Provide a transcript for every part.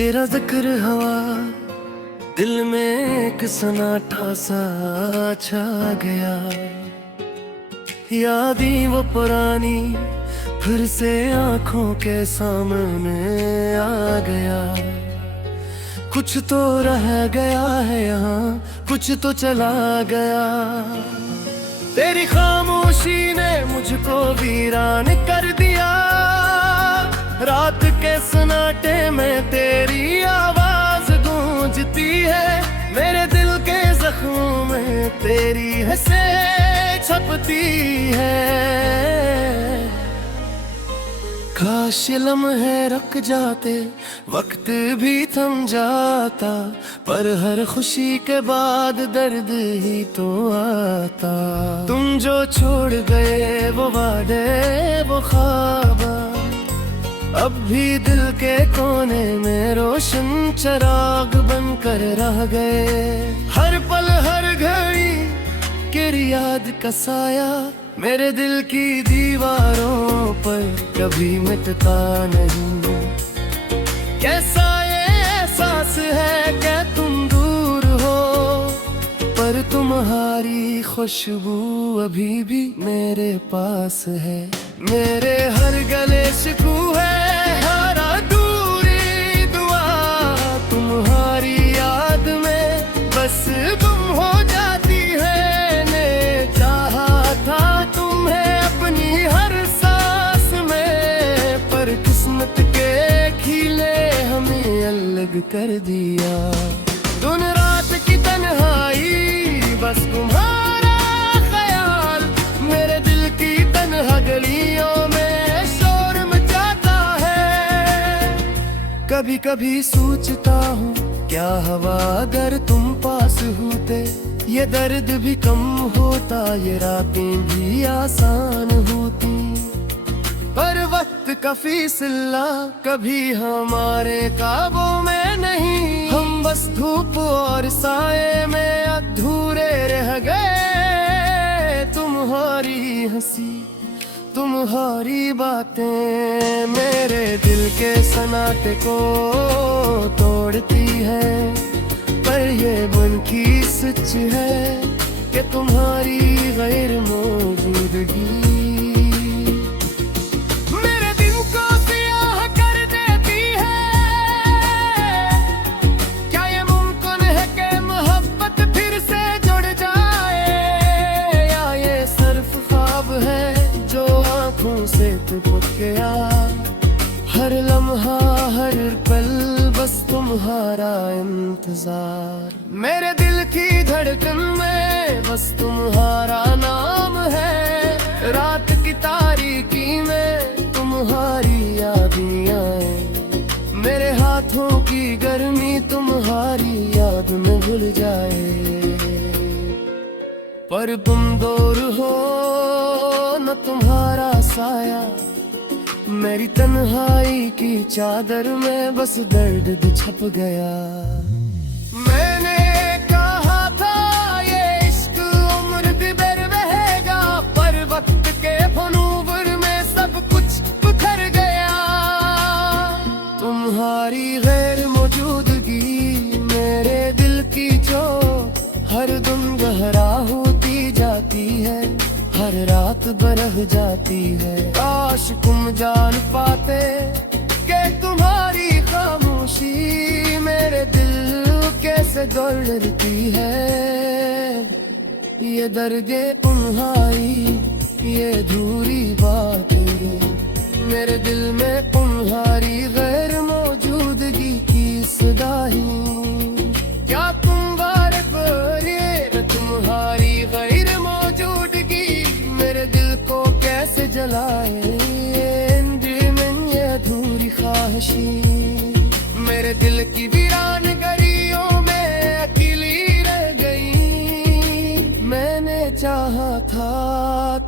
तेरा जिक्र हवा दिल में एक सन्नाटा सा छा गया। यादें वो पुरानी फिर से आंखों के सामने आ गया। कुछ तो रह गया है यहाँ, कुछ तो चला गया। तेरी खामोशी ने मुझको वीरान कर दिया। रात के सन्नाटे में तेरी आवाज गूंजती है। मेरे दिल के जख्मों में तेरी हंसें छपती है। काश ये लम्हे रुक जाते, वक्त भी थम जाता, पर हर खुशी के बाद दर्द ही तो आता। तुम जो छोड़ गए वो वादे वो ख्वाब अब भी दिल के कोने में रोशन चिराग बनकर रह गए। हर पल हर घड़ी तेरी याद का साया मेरे दिल की दीवारों पर कभी मिटता नहीं। कैसा ये एहसास है कि तुम दूर हो, पर तुम्हारी खुशबू अभी भी मेरे पास है। मेरे हर गले शिकू है, हर अधूरी दुआ तुम्हारी याद में बस गुम हो जाती है। ने चाहा था तुम्हें अपनी हर सांस में, पर किस्मत के खिले हमें अलग कर दिया। दिन रात की तन्हाई बस तुम्हारा ख्याल मेरे दिल की तन्हा गलियों में शोर मचाता है। कभी कभी सोचता हूँ क्या हवा अगर तुम पास होते, ये दर्द भी कम होता, ये रातें भी आसान होती। पर वक्त का फैसला कभी हमारे काबू में नहीं। हम बस धूप और साए में अधूरे रह गए। तुम्हारी हंसी तुम्हारी बातें मेरे दिल के सन्नाटे को तोड़ती है। पर ये मन की सच है कि तुम्हारी गैर मौजूदगी मेरे दिल को सियाह कर देती है। क्या ये मुमकिन है कि मोहब्बत फिर से जुड़ जाए, या ये सिर्फ ख्वाब है जो आंखों से टूट गया। हर लम्हा हर पल बस तुम्हारा इंतजार। मेरे दिल की धड़कन में बस तुम्हारा नाम है। रात की तारीकी में तुम्हारी यादें आए, मेरे हाथों की गर्मी तुम्हारी याद में भूल जाए। पर तुम दूर हो न तुम्हारा साया, मेरी तन्हाई की चादर में बस दर्द छप गया। मैंने कहा था ये इश्क उम्र भी बहेगा, पर वक्त के फनूवर में सब कुछ बिखर गया। तुम्हारी गैर मौजूदगी मेरे दिल की जो हर दिन गहरा होती जाती है, हर रात बरह जाती है। काश तुम जान पाते कि तुम्हारी खामोशी मेरे दिल कैसे दौड़ती है। ये दर्द तुम्हारी ये अधूरी बातें मेरे दिल में तुम्हारी गैर मौजूदगी की सदा ही। क्या तुम बार बार तुम्हारी गैर मौजूदगी मेरे दिल को कैसे जलाए। ये अधूरी ख्वाहिशी मेरे दिल की वीरान गलियों में अकेली रह गई। मैंने चाहा था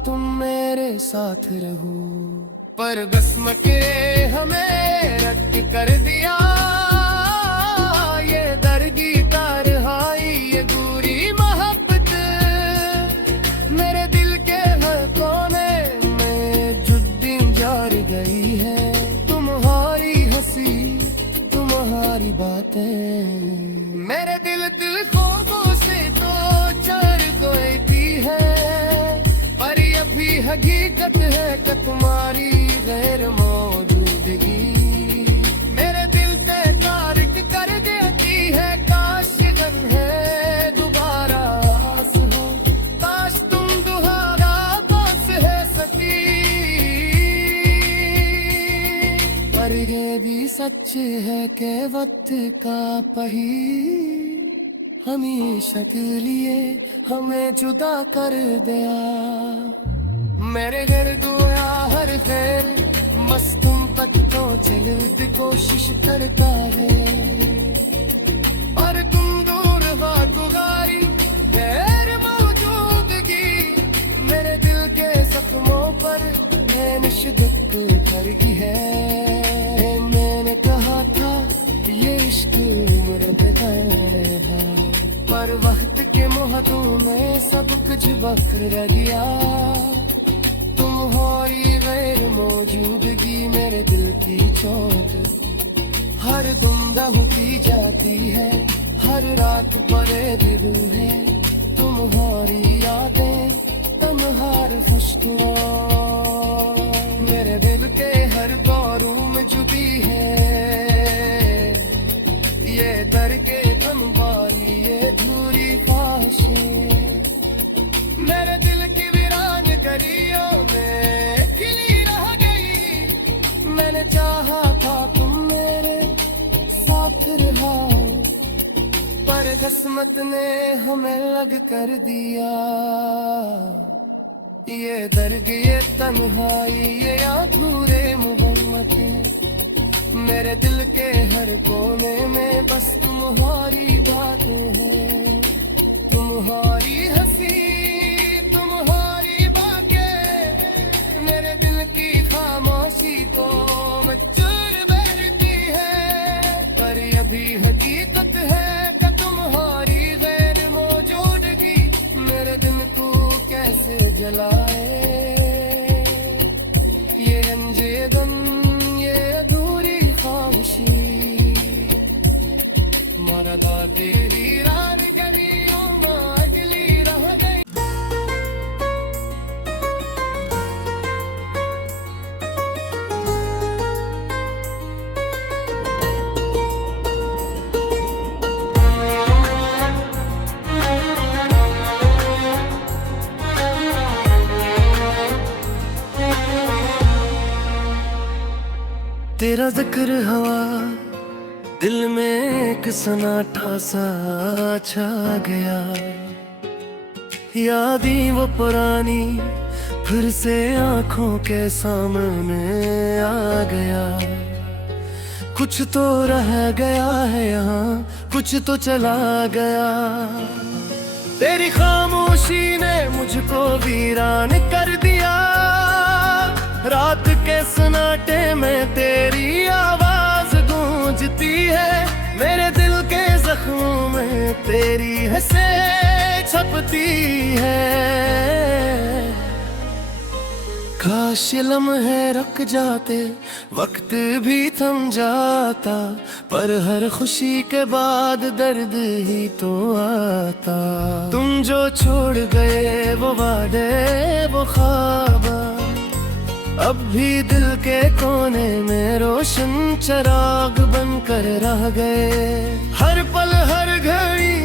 तुम मेरे साथ रहो, पर किस्मत के हमें रद्द कर दिया। ये दर्दी तन्हाई ये बुरी मोहब्बत मेरे दिल के हर कोने में जुद्दीन जार गई है। तुम्हारी हंसी तुम्हारी हकीकत है कि तुम्हारी गैर मौजूदगी मेरे दिल पे तारिक कर देती है। काश ये गम है दोबारा आस हो, काश तुम दोबारा पास है सकी। पर ये भी सच है कि वक्त का पहिया हमेशा के लिए हमें जुदा कर दिया। मेरे घर दुआ हर खैर बस तुम तक तो चलने कोशिश करता है, और तुम दूर गुजारी गैर मौजूदगी मेरे दिल के जख्मों पर मैंने शिद्दत करगी है। मैंने कहा था ये इश्क उम्र बताएगा, पर वक्त के मोहतों में सब कुछ बखर गया। तुम्हारी गैर मौजूदगी मेरे दिल की चोट हर दुमदा होती जाती है, हर रात परे दिल है तुम्हारी यादें तन्हार फश्तुआ मेरे दिल के हर दौरों में जुटी है। ये दर के तनबारी ये धूरी ख्वाहिशें मेरे दिल की वीरान गरियों में खिली रह गई। मैंने चाहा था तुम मेरे साथ रहो, पर किस्मत ने हमें लग कर दिया। ये दर्द ये तन्हाई ये अधूरे मोहब्बतें मेरे दिल के हर कोने में बस तुम्हारी बात है। तुम्हारी हंसी तुम्हारी बातें मेरे दिल की खामोशी को चूर बैठती है। पर यह भी हकीकत है कि तुम्हारी गैर मौजूदगी मेरे दिल को कैसे जलाए। ये रंजे गम ये अधूरी खामोशी मरदा तेरी रात गरियों में अगली रह गई। तेरा जिक्र हवा दिल में एक सन्नाटा सा छा गया। यादें वो पुरानी फिर से आंखों के सामने आ गया। कुछ तो रह गया है यहाँ कुछ तो चला गया। तेरी खामोशी ने मुझको वीरान कर दिया। रात के सन्नाटे में तेरी आवाज गूंजती है। मेरे दिल के जख्मों में तेरी हंसें छपती है। काश ये लम्हे रुक जाते वक्त भी थम जाता, पर हर खुशी के बाद दर्द ही तो आता। तुम जो छोड़ गए वो वादे वो ख्वाब अब भी दिल के कोने में रोशन चिराग बनकर रह गए। हर पल हर घड़ी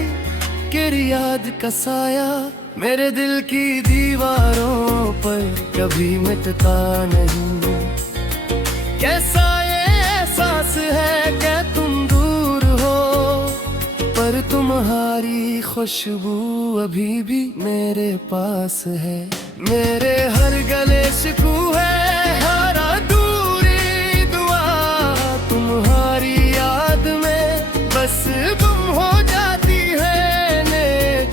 तेरी याद का साया मेरे दिल की दीवारों पर कभी मिटता नहीं। कैसा ये एहसास है कि तुम दूर हो, पर तुम्हारी खुशबू अभी भी मेरे पास है। मेरे हर गले शिकू है हर अधूरी दुआ तुम्हारी याद में बस गुम हो जाती है। ने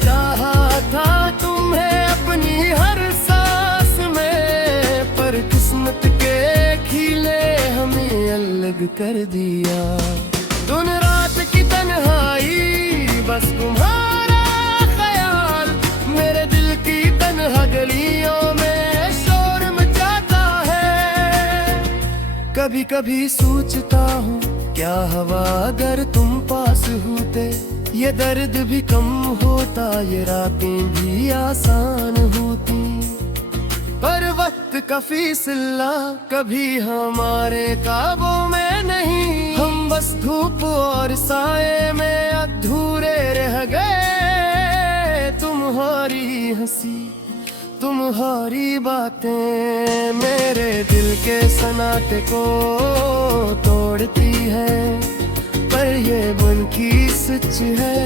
चाहा था तुम्हें अपनी हर सांस में, पर किस्मत के खिले हमें अलग कर दिया। दिन रात की तन्हाई बस तुम्हारा ख्याल मेरे दिल की तन्हा गलियों में शोर मचाता है। कभी कभी सोचता हूँ क्या हवा अगर तुम पास होते, ये दर्द भी कम होता, ये रातें भी आसान होती। पर वक्त वक्त का फैसला कभी हमारे काबू में नहीं। हम बस धूप और साए में अधूरे रह गए। तुम्हारी हंसी तुम्हारी बातें मेरे दिल के सन्नाटे को तोड़ती है। पर ये मन की सच है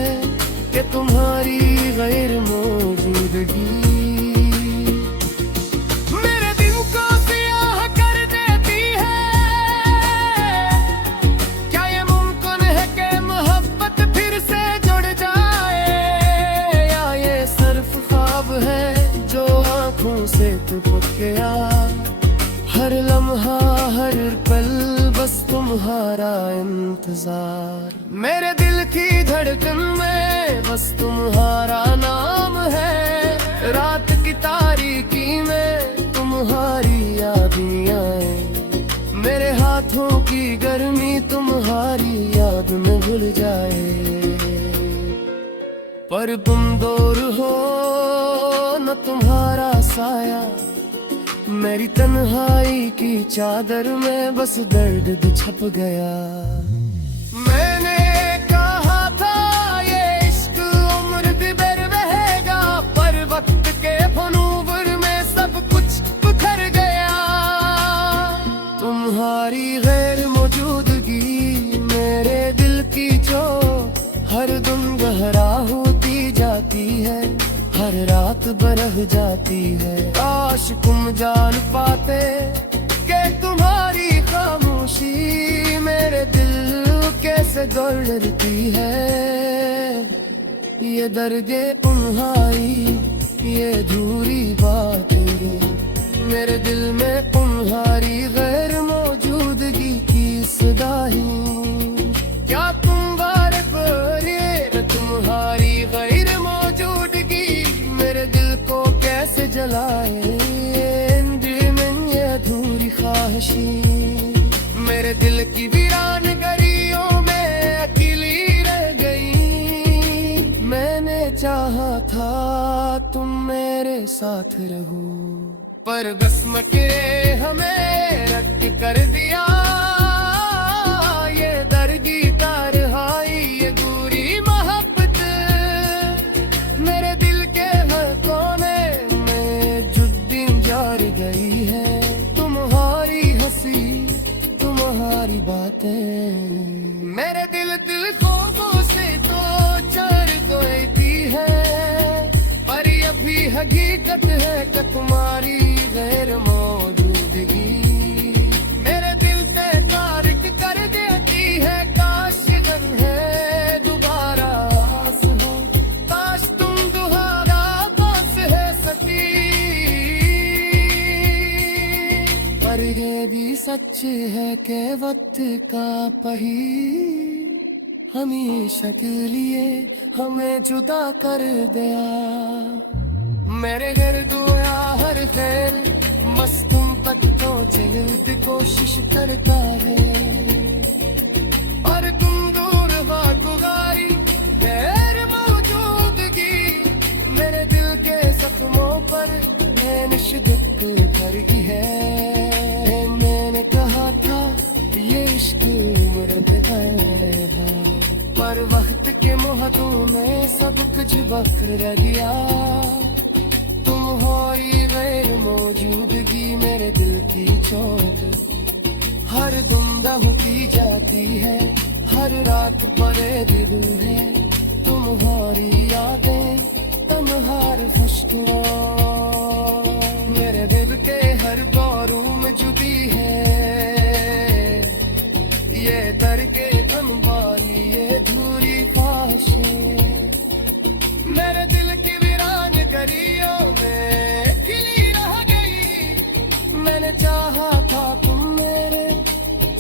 कि तुम्हारी गैर मौजूदगी मेरे दिल को सियाह कर देती है। क्या ये मुमकिन है कि मोहब्बत फिर से जुड़ जाए, या ये सिर्फ ख्वाब है जो आँखों से टपक गया। हर लम्हा हर पल बस तुम्हारा इंतजार। मेरे दिल की धड़कन में बस तुम्हारा नाम है। रात की तारीकी में तुम्हारी यादें आए। मेरे हाथों की गर्मी तुम्हारी याद में भूल जाए। पर तुम दूर हो न तुम्हारा साया, मेरी तन्हाई की चादर में बस दर्द छप गया। मैंने कहा था ये इश्क उम्र भर बहेगा, पर वक्त के फनूवर में सब कुछ बिखर गया। तुम्हारी गैर मौजूदगी मेरे दिल की जो हर दिन गहरा होती जाती है, हर रात बरह जाती है। काश तुम जान पाते कि तुम्हारी खामोशी मेरे दिल कैसे दौड़ती है। ये दर्दे तुम्हारी ये अधूरी बातें मेरे दिल में तुम्हारी गैर मौजूदगी की सदा ही। क्या तुम बार बार तुम्हारी गैर मौजूदगी मेरे दिल को कैसे जलाए। दिल में ये अधूरी ख्वाहिशी मेरे दिल की वीरान गलियों में अकेली रह गई। मैंने चाहा था तुम मेरे साथ रहो, पर किस्मत ने हमें रद्द कर दिया। ये दर्द की तन्हाई ये दूरी मोहब्बत मेरे दिल के हर कोने में जुद्दीन जार गई है। तुम्हारी हंसी तुम्हारी बातें मेरे दिल ख्वाबों से तो चर देती है। पर ये भी हकीकत है कि तुम्हारी गैर मौजूदगी मेरे दिल पे तारीख कर देती है। काश गन है दोबारा आस हो, काश तुम दोबारा पास है सकी। पर ये भी सच है कि वक्त का पहिया हमेशा के लिए हमें जुदा कर दिया। मेरे घर दुआ हर खैर मस्तूम पत्तों चलती कोशिश करता है, और तुम दूर गुगारी गैर मौजूदगी मेरे दिल के जख्मों पर मैंने शिद्दत भरी है। मैंने कहा था ये इश्क उम्र है, पर वक्त के मुहद्दों में सब कुछ बखर गया। तुम्हारी गैर मौजूदगी मेरे दिल की चोट हर दुमदा होती जाती है। हर रात बड़े दिल है तुम्हारी यादें तन्हार फश्तों मेरे दिल के हर बारू में जुटी है। ये दर के तनवारी ये धूरी ख्वाहिशें मेरे दिल की वीरान गलियों में खिली रह गई। मैंने चाहा था तुम मेरे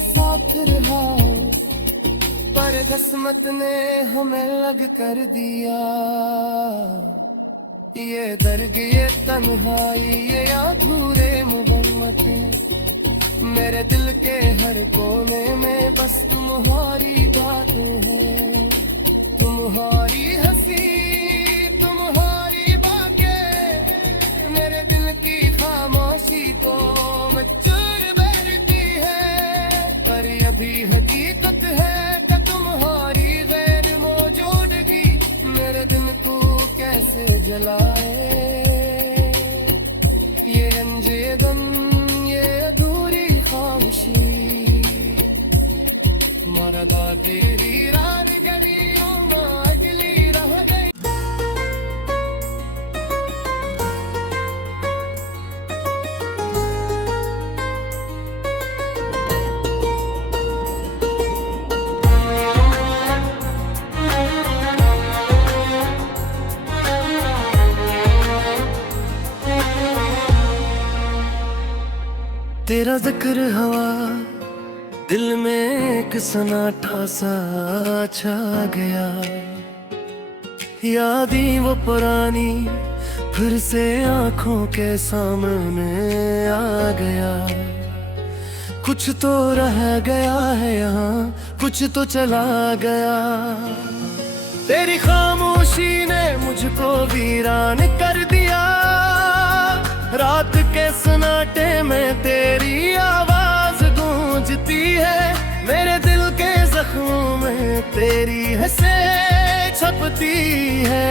साथ रहो, पर किस्मत ने हमें अलग कर दिया। ये दर्द ये तन्हाई ये अधूरे मोहब्बतें मेरे दिल के हर कोने में बस तुम्हारी बातें हैं। तुम्हारी हंसी तुम्हारी बातें मेरे दिल की खामोशी भी हकीकत है कि तुम्हारी गैर मौजूदगी मेरे दिल को कैसे जलाए। ये रंजे दम, ये अधूरी खामोशी, मरदा तेरी रात गरियों में अगली रह गई। तेरा जिक्र हवा दिल में एक सन्नाटा सा छा गया। यादें वो पुरानी फिर से आंखों के सामने आ गया। कुछ तो रह गया है यहाँ, कुछ तो चला गया। तेरी खामोशी ने मुझको वीरान कर दिया। रात के सन्नाटे में तेरी आवाज गूंजती है। मेरे दिल के जख्मों में तेरी हंसें छपती है।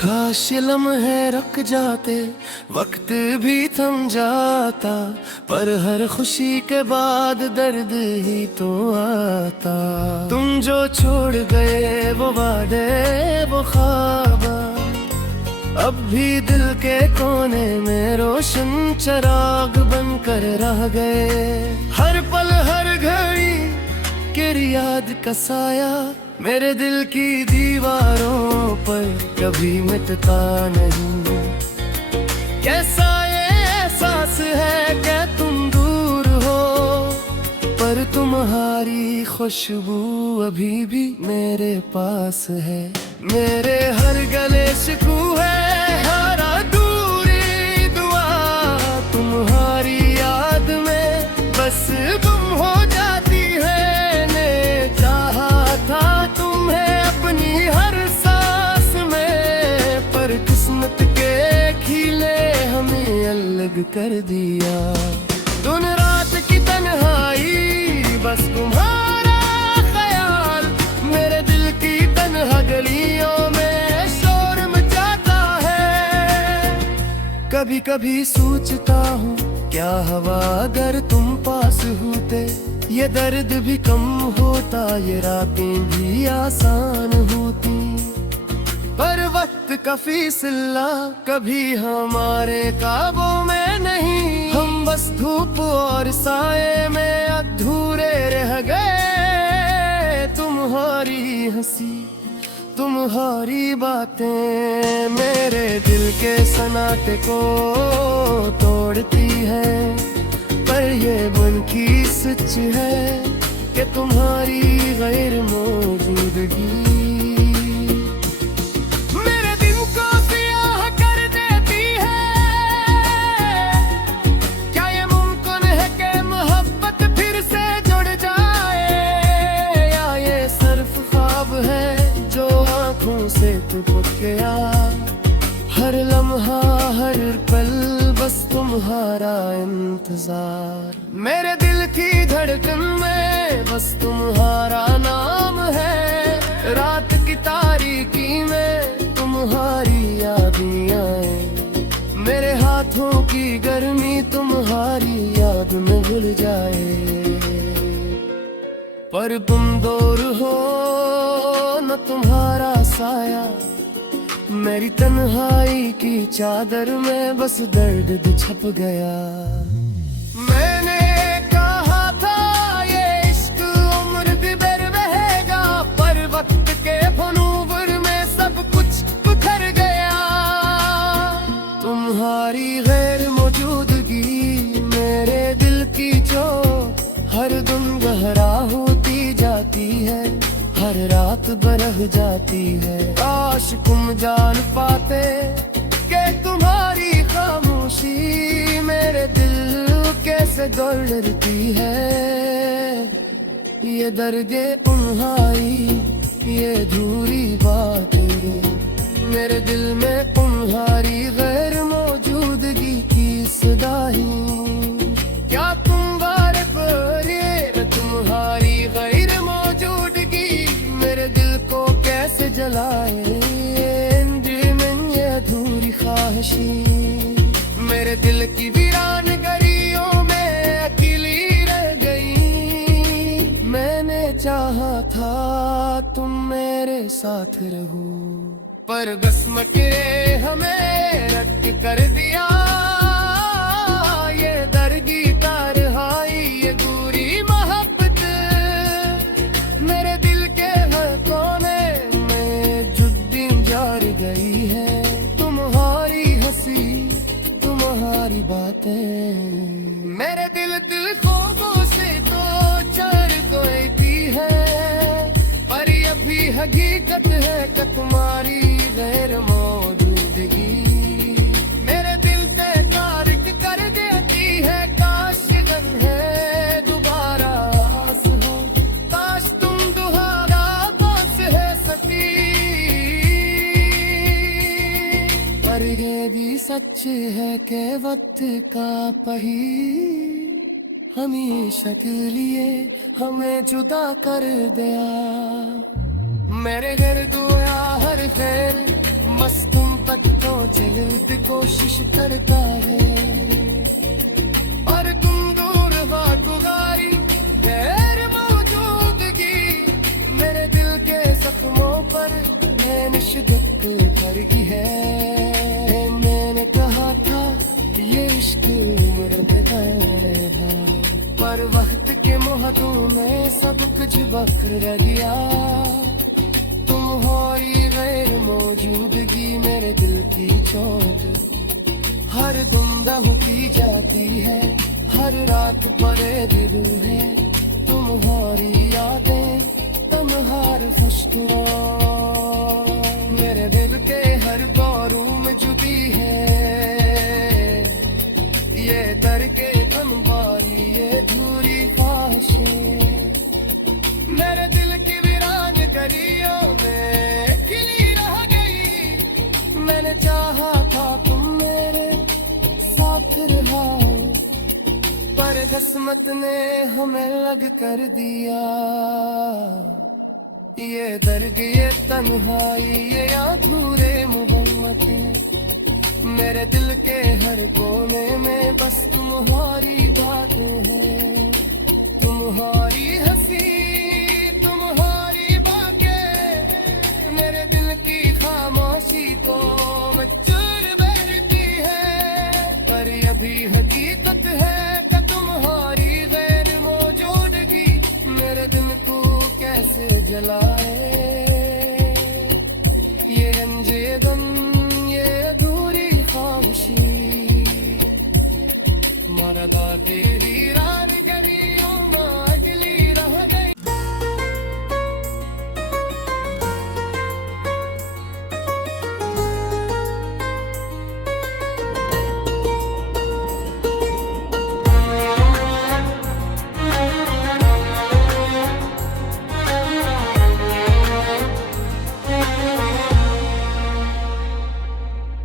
काश ये लम्हे रुक जाते, वक्त भी थम जाता, पर हर खुशी के बाद दर्द ही तो आता। तुम जो छोड़ गए वो वादे, वो ख्वाब अब भी दिल के कोने में रोशन चिराग बनकर रह गए। हर पल हर घड़ी तेरी याद का साया मेरे दिल की दीवारों पर कभी मिटता नहीं। कैसा ये एहसास है कि तुम दूर हो, पर तुम्हारी खुशबू अभी भी मेरे पास है। मेरे हर गले शिकू है, हर अधूरी दुआ तुम्हारी याद में बस गुम हो जाती है। ने चाहा था तुम्हें अपनी हर सांस में, पर किस्मत के खिले हमें अलग कर दिया। दिन रात की तन्हाई बस तुम्हारा ख्याल मेरे दिल की तन्हा गलियों में शोर मचाता है। कभी कभी सोचता हूँ क्या हवा अगर तुम पास होते, ये दर्द भी कम होता, ये रातें भी आसान होती। पर वक्त का फैसला कभी हमारे काबू में नहीं। हम बस धूप और साए में अधूरे रह गए। तुम्हारी हंसी, तुम्हारी बातें मेरे दिल के सन्नाटे को तोड़ती है। पर ये मन की सच है कि तुम्हारी गैर मौजूदगी मेरे दिल को सियाह कर देती है। क्या ये मुमकिन है कि मोहब्बत फिर से जुड़ जाए, या ये सिर्फ ख्वाब है जो आंखों से टपक गया। हर लम्हा हर पल बस तुम्हारा इंतजार। मेरे दिल की धड़कन में बस तुम्हारा नाम है। रात की तारीकी में तुम्हारी यादें आए। मेरे हाथों की गर्मी तुम्हारी याद में भूल जाए। पर तुम दूर हो न तुम्हारा साया, मेरी तन्हाई की चादर में बस दर्द छप गया। मैंने कहा था ये इश्क उम्र भर बहेगा, पर वक्त के फनूवर में सब कुछ बिखर गया। तुम्हारी गैर मौजूदगी मेरे दिल की जो हर दिन गहरा होती जाती है, हर रात बरह जाती है। काश तुम जान पाते कि तुम्हारी खामोशी मेरे दिल कैसे दौड़ती है। ये दर्दे उन्हाई, ये अधूरी बातें मेरे दिल में तुम्हारी गैर मौजूदगी की सदाई। क्या तुम मेरे दिल की वीरान गलियों में अकेली रह गई। मैंने चाहा था तुम मेरे साथ रहो, पर किस्मत ने हमें रद्द कर दिया। ये दर्दी तन्हाई, ये बुरी मोहब्बत मेरे दिल के हर कोने में जुद्दीन जार गई है। तुम्हारी हंसी, तुम्हारी बातें मेरे दिल को से तो चढ़ गई है, पर ये भी हकीकत है कि तुम्हारी गैर मौजूदगी मेरे दिल पे तारीख कर देती है। काश गम है दोबारा आस हो, काश तुम दोबारा पास है सकी। पर ये भी सच है कि वक्त का पहिया हमेशा के लिए हमें जुदा कर दिया। मेरे घर दुआ हर खैर मस्तूम तक तो चलती कोशिश करता है, और तुम दूर गुजारी गैर मौजूदगी मेरे दिल के जख्मों पर शिद्दत भरी है। मैंने कहा था ये इश्क उम्र है, पर वक्त के मुहद्दों में सब कुछ बखर गया। तुम्हारी गैर मौजूदगी मेरे दिल की चोट हर दुम होती जाती है, हर रात परे दिल है तुम्हारी यादें तुम्हारे फस्तुआ मेरे दिल के हर बारू में जुटी है। ये दर के तनबारी, ये धूरी ख्वाहिशें मेरे दिल की वीरान गलियों में खिली रह गई। मैंने चाहा था तुम मेरे साथ रहो, पर किस्मत ने हमें लग कर दिया। ये दर्द, ये तन्हाई, ये अधूरे मोहब्बतें मेरे दिल के हर कोने में बस तुम्हारी बातें हैं। तुम्हारी हंसी, तुम्हारी बातें मेरे दिल की खामोशी को चूर भरती है, पर यह भी हकीकत है कि तुम्हारी गैर मौजूदगी मेरे दिल को कैसे जलाए। ये रंज, ये गम, ये अधूरी खामोशी मरदा तेरी रात गलियों में अगली रह गई।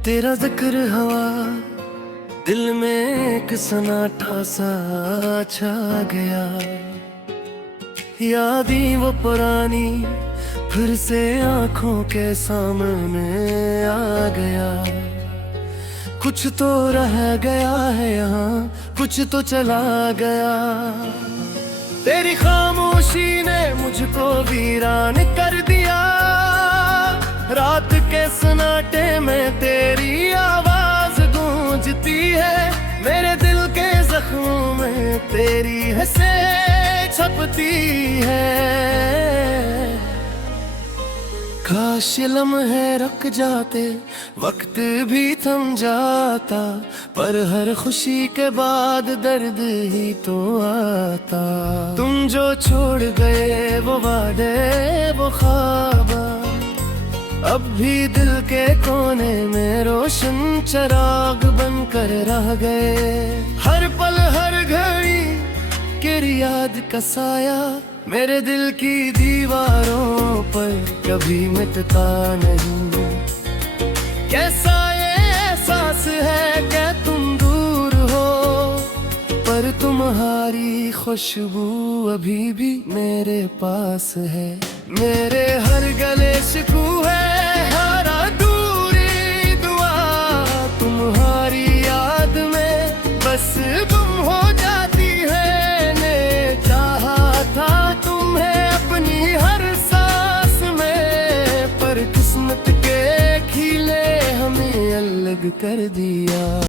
तेरा जिक्र हवा दिल में एक सन्नाटा सा छा गया। यादें वो पुरानी फिर से आंखों के सामने आ गया। कुछ तो रह गया है यहाँ, कुछ तो चला गया। तेरी खामोशी ने मुझको वीरान कर दिया। रात के सन्नाटे में तेरी आवाज गूंजती है, मेरे दिल के जख्मों में तेरी हंसें छपती है। काश लम्हे रुक जाते, वक्त भी थम जाता, पर हर खुशी के बाद दर्द ही तो आता। तुम जो छोड़ गए वो वादे, वो ख्वाब अब भी दिल के कोने में रोशन चिराग बनकर रह गए। हर पल हर घड़ी तेरी याद का साया मेरे दिल की दीवारों पर कभी मिटता नहीं। कैसा ये एहसास है कि तुम दूर हो, पर तुम्हारी खुशबू अभी भी मेरे पास है। मेरे हर गले शिकू है, हर अधूरी दुआ तुम्हारी याद गुम हो जाती है। ने चाहा था तुम्हें अपनी हर सांस में, पर किस्मत के खिले हमें अलग कर दिया।